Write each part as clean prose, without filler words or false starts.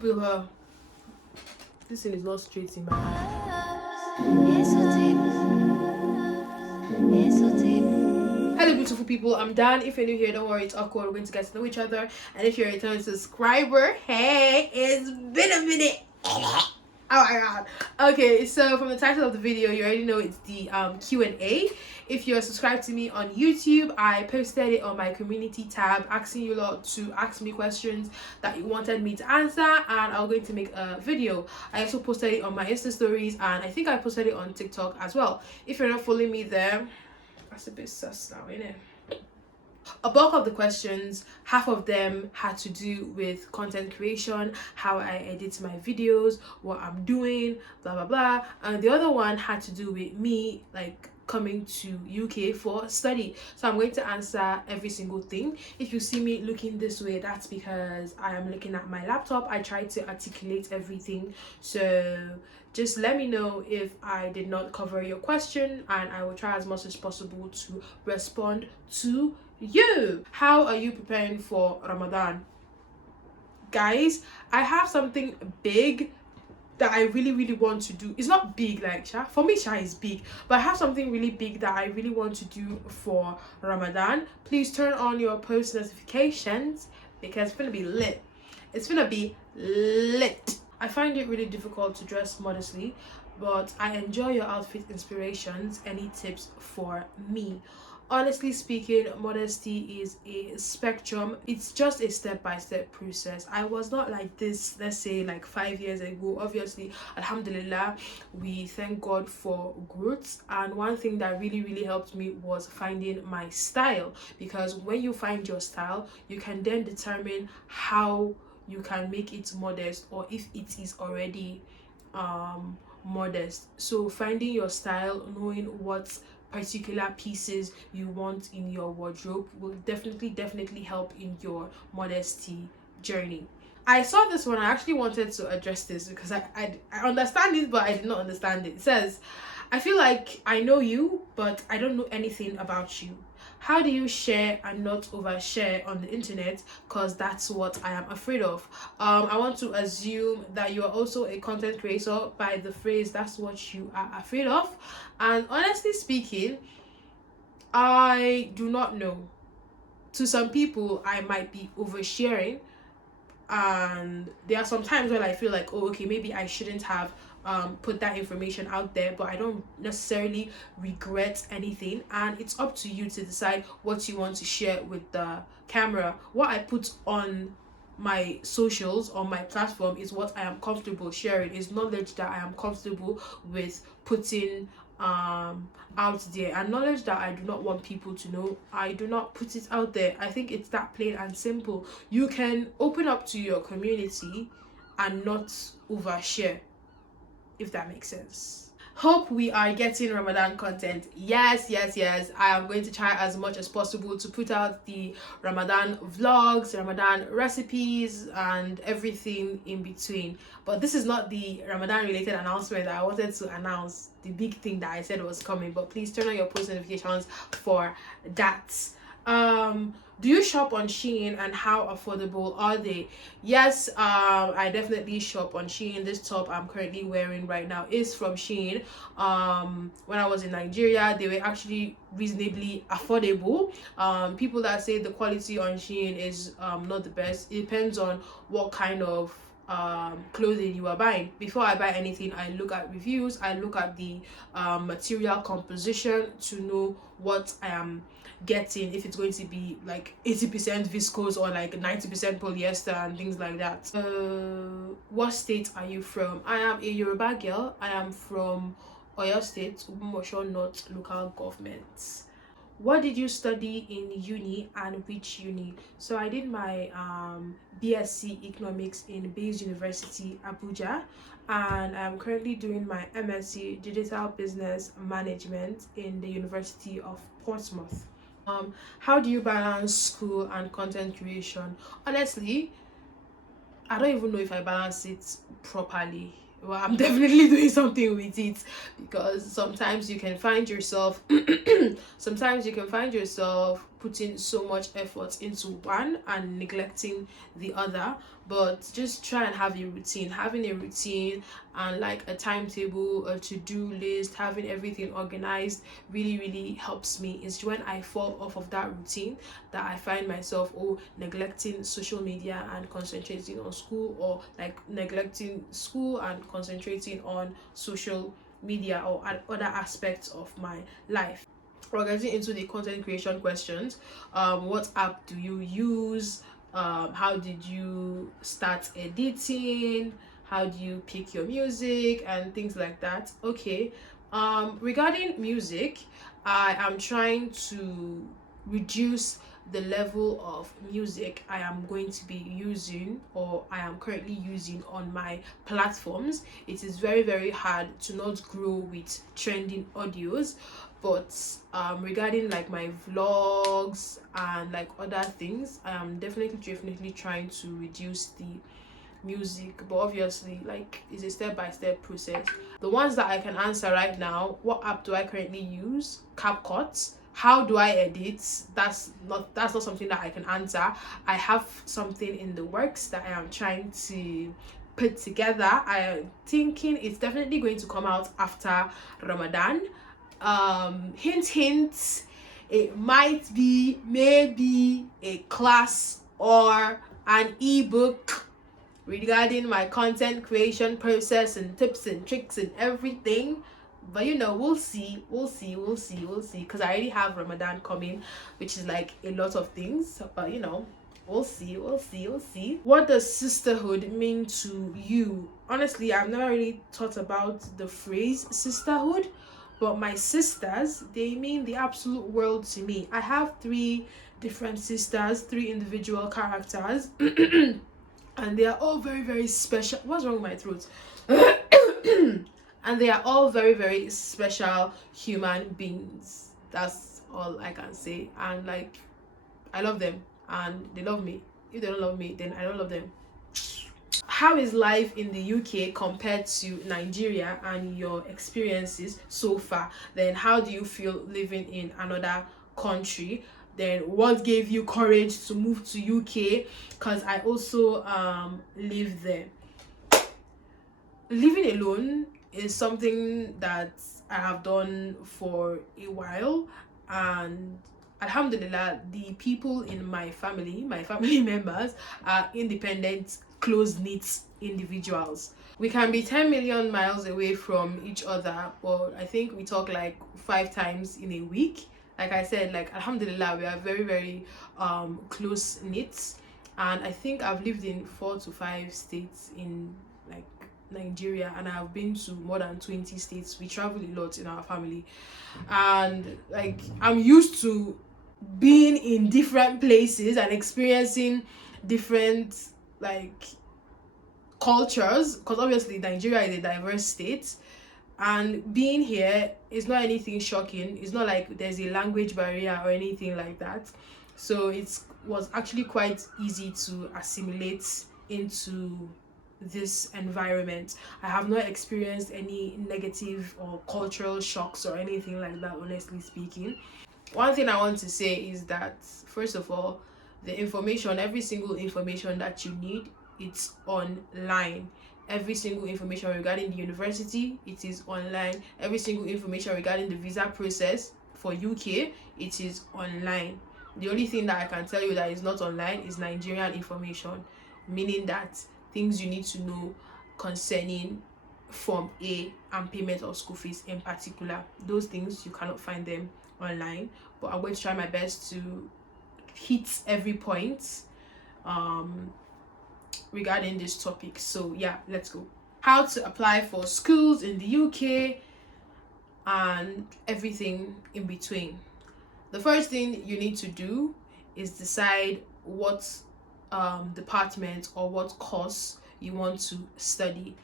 This thing is not straight in my eye. Hello beautiful people, I'm Dan. If you're new here, don't worry, it's awkward. We're going to get to know each other. And if you're a returning subscriber, hey, it's been a minute. Oh my god. Okay, so from the title of the video, you already know it's the Q&A. If you're subscribed to me on YouTube, I posted it on my community tab, asking you lot to ask me questions that you wanted me to answer, and I'm going to make a video. I also posted it on my Insta stories, and I think I posted it on TikTok as well. If you're not following me there, that's a bit sus now, innit? A bulk of the questions, half of them had to do with content creation, how I edit my videos, what I'm doing, blah blah blah, and the other one had to do with me like coming to UK for study. So I'm going to answer every single thing. If you see me looking this way, that's because I am looking at my laptop. I try to articulate everything, so just let me know if I did not cover your question, and I will try as much as possible to respond to you. How are you preparing for Ramadan? Guys, I have something big that I really want to do. It's not big like Sha. For me, Sha is big, but I have something really big that I really want to do for Ramadan. Please turn on your post notifications because it's gonna be lit. It's gonna be lit. I find it really difficult to dress modestly, but I enjoy your outfit inspirations. Any tips for me? Honestly speaking, modesty is a spectrum. It's just a step-by-step process. I was not like this, let's say, like 5 years ago. Obviously, alhamdulillah, we thank God for growth. And one thing that really helped me was finding my style, because when you find your style, you can then determine how you can make it modest, or if it is already modest. So finding your style, knowing what particular pieces you want in your wardrobe will definitely help in your modesty journey. I saw this one. I actually wanted to address this because I understand it, but I did not understand it. It says, I feel like I know you, but I don't know anything about you. How do you share and not overshare on the internet? Because that's what I am afraid of. I want to assume that you are also a content creator by the phrase that's what you are afraid of. And honestly speaking, I do not know. To some people, I might be oversharing, and there are some times when I feel like, oh, okay, maybe I shouldn't have put that information out there, but I don't necessarily regret anything, and it's up to you to decide what you want to share with the camera. What I put on my socials, on my platform, is what I am comfortable sharing. Is knowledge that I am comfortable with putting out there, and knowledge that I do not want people to know, I do not put it out there. I think it's that plain and simple. You can open up to your community and not overshare, if that makes sense. Hope we are getting Ramadan content. Yes, I am going to try as much as possible to put out the Ramadan vlogs, Ramadan recipes, and everything in between. But this is not the Ramadan related announcement that I wanted to announce, the big thing that I said was coming. But please turn on your post notifications for that. Do you shop on Shein, and how affordable are they? Yes, I definitely shop on Shein. This top I'm currently wearing right now is from Shein. When I was in Nigeria, they were actually reasonably affordable. People that say the quality on Shein is not the best, it depends on what kind of clothing you are buying. Before I buy anything, I look at reviews, I look at the material composition to know what I am getting, if it's going to be like 80% viscose or like 90% polyester and things like that. What state are you from? I am a Yoruba girl. I am from Oyo State, Ubumosho North local government. What did you study in uni, and which uni? So I did my BSc Economics in Bayes University, Abuja, and I'm currently doing my MSc Digital Business Management in the University of Portsmouth. How do you balance school and content creation? Honestly, I don't even know if I balance it properly. Well, I'm definitely doing something with it, because sometimes you can find yourself putting so much effort into one and neglecting the other, but just try and have a routine. Having a routine and like a timetable, a to-do list, having everything organized really, really helps me. It's when I fall off of that routine that I find myself neglecting social media and concentrating on school, or like neglecting school and concentrating on social media or other aspects of my life. We're getting into the content creation questions. What app do you use? How did you start editing? How do you pick your music and things like that? Okay. Regarding music, I am trying to reduce the level of music I am going to be using, or I am currently using on my platforms. It is very, very hard to not grow with trending audios, but regarding like my vlogs and like other things, I am definitely trying to reduce the music, but obviously like it's a step-by-step process. The ones that I can answer right now: what app do I currently use? CapCut. How do I edit? That's not something that I can answer. I have something in the works that I am trying to put together. I am thinking it's definitely going to come out after Ramadan. Hint hint, it might be maybe a class or an ebook regarding my content creation process and tips and tricks and everything. But we'll see, because I already have Ramadan coming, which is like a lot of things. But we'll see. What does sisterhood mean to you? Honestly, I've never really thought about the phrase sisterhood, but my sisters, they mean the absolute world to me. I have 3 different sisters, 3 individual characters. And they are all very, very special. What's wrong with my throat? And they are all very, very special human beings. That's all I can say. And like, I love them and they love me. If they don't love me, then I don't love them. How is life in the UK compared to Nigeria and your experiences so far? Then how do you feel living in another country? Then what gave you courage to move to UK? Because I also live there. Living alone is something that I have done for a while, and alhamdulillah, the people in my family members, are independent, close-knit individuals. We can be 10 million miles away from each other, but I think we talk like 5 times in a week. Like I said, like alhamdulillah, we are very, very close knit, and I think I've lived in 4 to 5 states in like Nigeria, and I've been to more than 20 states. We travel a lot in our family, and like I'm used to being in different places and experiencing different like cultures, because obviously Nigeria is a diverse state, and being here is not anything shocking. It's not like there's a language barrier or anything like that, so it was actually quite easy to assimilate into this environment. I have not experienced any negative or cultural shocks or anything like that, honestly speaking. One thing I want to say is that, first of all, the information, every single information that you need, it's online. Every single information regarding the university, it is online. Every single information regarding the visa process for UK, it is online. The only thing that I can tell you that is not online is Nigerian information, meaning that things you need to know concerning Form A and payment of school fees in particular, those things you cannot find them online. But I'm going to try my best to hit every point regarding this topic. So yeah, let's go. How to apply for schools in the UK and everything in between. The first thing you need to do is decide what department or what course you want to study.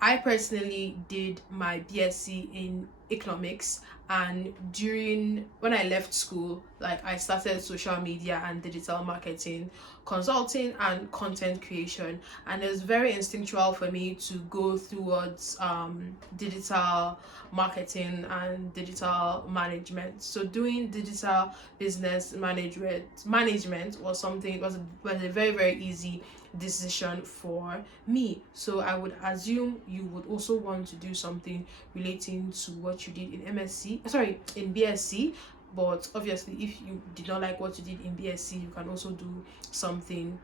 I personally did my BSc in economics, and during when I left school, like I started social media and digital marketing, consulting and content creation, and it's very instinctual for me to go towards digital marketing and digital management. So doing digital business management was something was a very very easy decision for me. So I would assume you would also want to do something relating to what you did in in BSc. But obviously, if you did not like what you did in BSc, you can also do something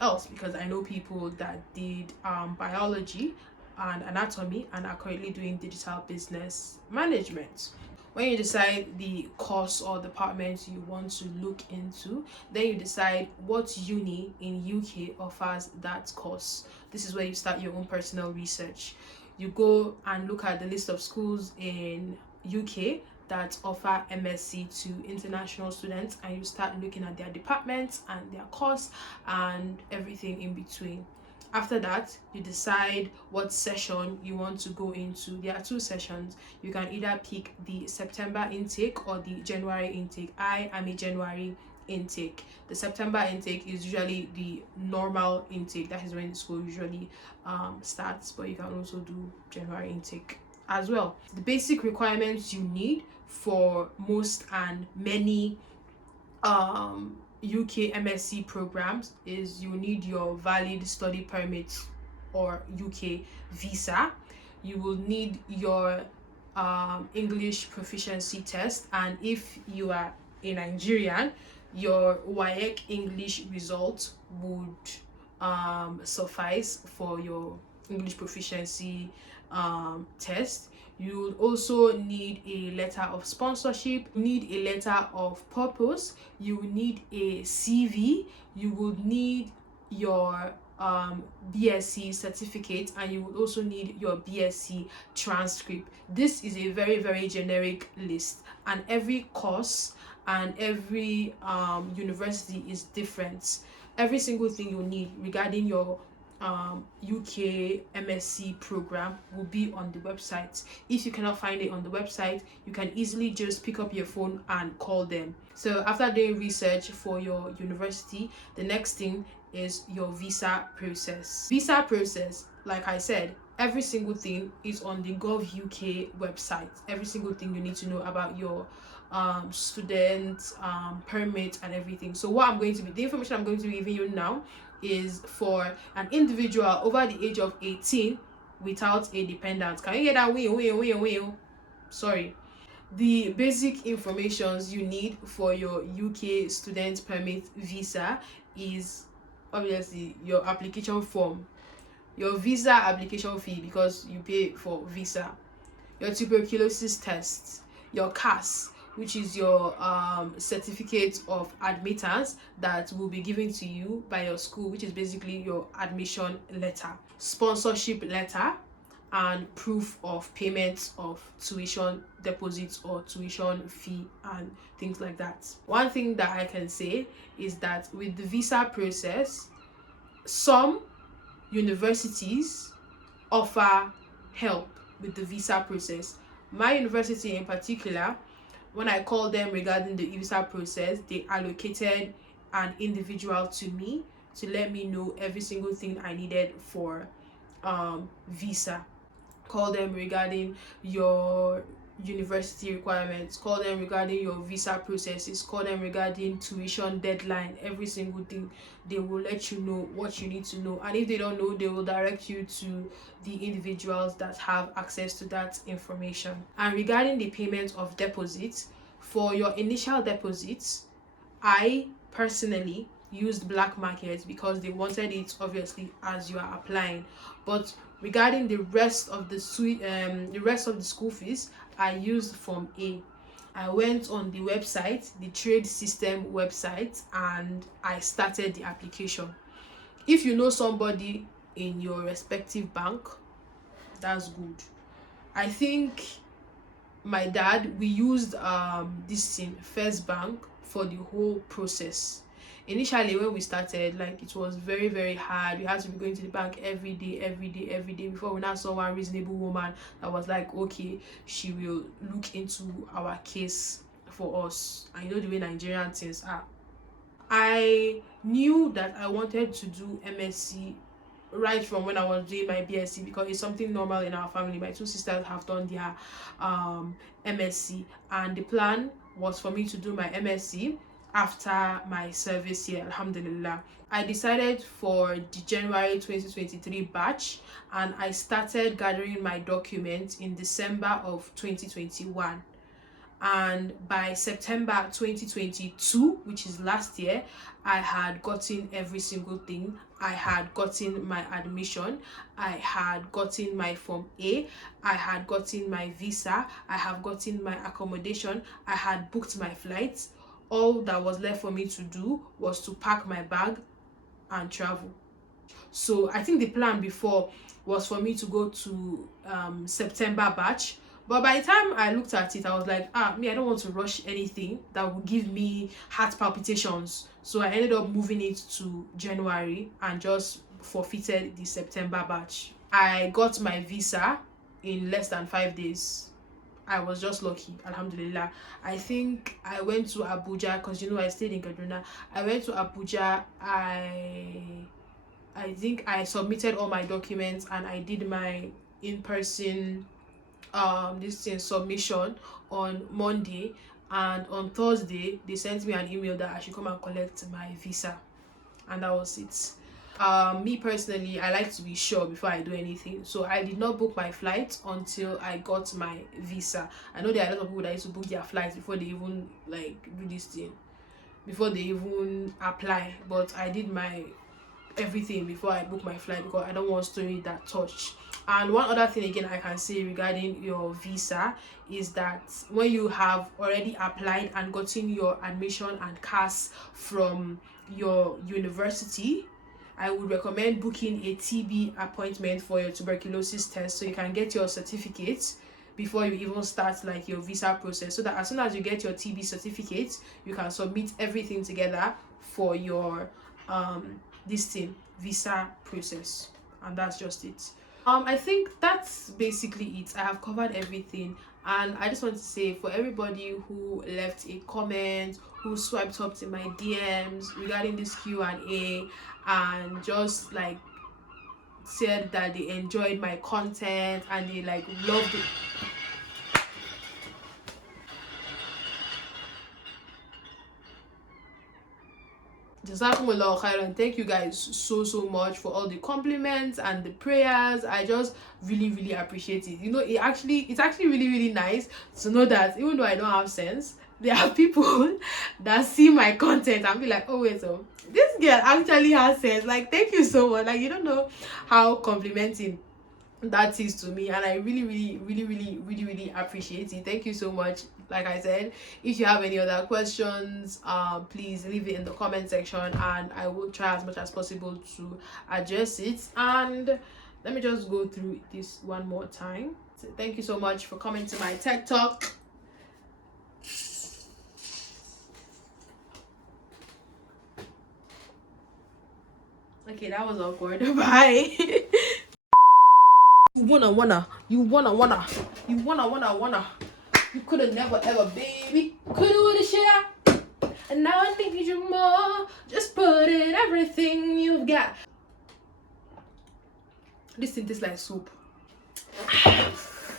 else, because I know people that did biology and anatomy and are currently doing digital business management. When you decide the course or department you want to look into, then you decide what uni in UK offers that course. This is where you start your own personal research. You go and look at the list of schools in UK that offer MSc to international students, and you start looking at their departments and their course and everything in between. After that, you decide what session you want to go into. There are two sessions. You can either pick the September intake or the January intake. I am a January intake. The September intake is usually the normal intake. That is when school usually starts, but you can also do January intake as well. The basic requirements you need for most and many UK MSc programs is you need your valid study permit or UK visa. You will need your English proficiency test, and if you are a Nigerian, your WAEC English result would suffice for your English proficiency test. You will also need a letter of sponsorship, need a letter of purpose, you will need a CV, you will need your BSc certificate, and you will also need your BSc transcript. This is a very very generic list, and every course and every university is different. Every single thing you need regarding your UK MSc program will be on the website. If you cannot find it on the website, you can easily just pick up your phone and call them. So after doing research for your university, the next thing is your visa process. Visa process, like I said, every single thing is on the Gov UK website. Every single thing you need to know about your student permit and everything. So the information I'm going to be giving you now is for an individual over the age of 18 without a dependent. Can you hear that? Wheel? Sorry. The basic informations you need for your UK student permit visa is obviously your application form, your visa application fee because you pay for visa, your tuberculosis test, your CAS, which is your certificate of admittance that will be given to you by your school, which is basically your admission letter, sponsorship letter, and proof of payment of tuition deposits or tuition fee and things like that. One thing that I can say is that with the visa process, some universities offer help with the visa process. My university in particular, when I called them regarding the visa process, they allocated an individual to me to let me know every single thing I needed for visa. Call them regarding your university requirements, call them regarding your visa processes, call them regarding tuition deadline, every single thing. They will let you know what you need to know, and if they don't know, they will direct you to the individuals that have access to that information. And regarding the payment of deposits, for your initial deposits, I personally used black market because they wanted it obviously as you are applying. But regarding the rest of the school fees, I used Form A. I went on the website, the trade system website, and I started the application. If you know somebody in your respective bank, that's good. I think my dad, we used this in First Bank for the whole process. initially when we started, like, it was very, very hard. We had to be going to the bank every day before we now saw one reasonable woman that was like, okay, she will look into our case for us. And you know the way Nigerian things are. I knew that I wanted to do MSc right from when I was doing my BSc, because it's something normal in our family. My two sisters have done their MSc, and the plan was for me to do my MSc after my service year, alhamdulillah. I decided for the January 2023 batch, and I started gathering my documents in December of 2021. And by September 2022, which is last year, I had gotten every single thing. I had gotten my admission, I had gotten my form A, I had gotten my visa, I have gotten my accommodation, I had booked my flights. All that was left for me to do was to pack my bag and travel. So I think the plan before was for me to go to September batch. But by the time I looked at it, I was like, I don't want to rush anything that would give me heart palpitations. So I ended up moving it to January and just forfeited the September batch. I got my visa in less than 5 days. I was just lucky, alhamdulillah. I think I went to Abuja, because I stayed in Kaduna. I went to Abuja. I think I submitted all my documents and I did my in-person submission on Monday, and on Thursday they sent me an email that I should come and collect my visa, and that was it. Me personally, I like to be sure before I do anything, so I did not book my flight until I got my visa. I know there are a lot of people that used to book their flights before they even do this thing, before they even apply, but I did my everything before I book my flight, because I don't want story that touch. And one other thing again I can say regarding your visa is that when you have already applied and gotten your admission and CAS from your university, I would recommend booking a TB appointment for your tuberculosis test, so you can get your certificate before you even start your visa process, so that as soon as you get your TB certificate, you can submit everything together for your visa process. And that's just it. I think that's basically it. I have covered everything, and I just want to say, for everybody who left a comment, who swiped up to my DMs regarding this Q&A and just said that they enjoyed my content and they loved it. Jazakumullah khairan. Thank you guys so much for all the compliments and the prayers. I just really appreciate it. It's actually really nice to know that even though I don't have sense, there are people that see my content and be like, oh wait, so this girl actually has sense. Thank you so much. You don't know how complimenting that is to me, and I really appreciate it. Thank you so much. Like I said, if you have any other questions, please leave it in the comment section, and I will try as much as possible to address it. And let me just go through this one more time. So thank you so much for coming to my tech talk. Okay, that was awkward. Bye. You wanna. You coulda never ever, baby. Coulda, woulda, shoulda. And now I need you more. Just put in everything you've got. This thing tastes like soup.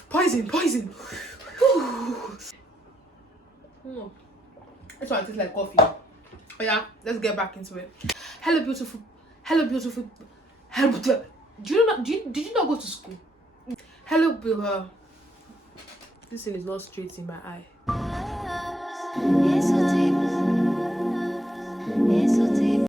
Poison. This one tastes like coffee. Oh yeah, let's get back into it. Hello, beautiful. Did you not go to school? Hello, this thing is not straight in my eye.